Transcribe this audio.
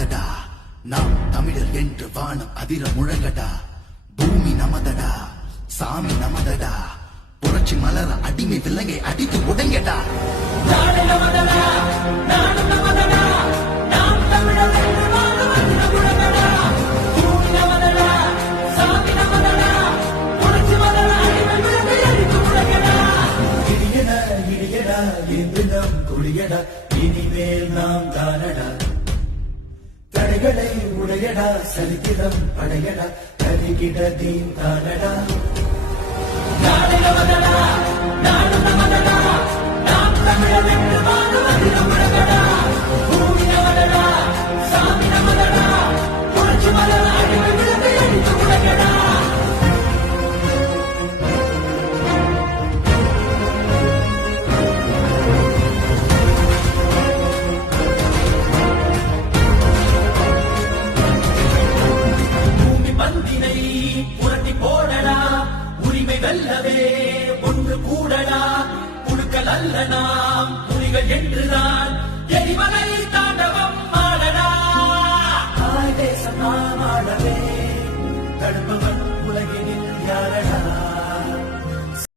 நமதடா, நாம் தமிழர் என்று வானம் அதிர முழங்கடா. பூமி நமதடா, சாமி நமதடா, புரட்சி மலர அடிமை விலங்கை அடித்து உடைங்கடா. நாடு நமதடா, நாடு நமதடா, நாம் தமிழர் என்று வானம் அதிர முழங்கடா. பூமி நமதடா, சாமி நமதடா, புரட்சி மலர அடிமை விலங்கை அடித்து உடைங்கடா. இடியடா இடியடா என்று நாம் கொடியடா, இனிமேல் நாம் தானடா. தடைகளை உடையடா, சரித்திரம் படையடா, கருகிட தீன் தானடா. நாடு நமதடா, நாடு நமதடா, நாம் தமிழர் என்று வானம் அதிர முழங்கடா. பூமி நமதடா, சாமி நமதடா, புரட்சி மலர அடிமை விலங்கை அடித்து உடைங்கடா. பூமி பந்தினை புரட்டி போடடா, உரிமை வெல்லவே ஒன்று கூடடா. புழுக்கள் அல்ல நாம் புலிகள் என்றுதான் எரிமலை தாண்டவம் ஆடடா. தாய் தேசம் நாம் ஆடவே, தடுப்பவன் உலகினில் யாரடா.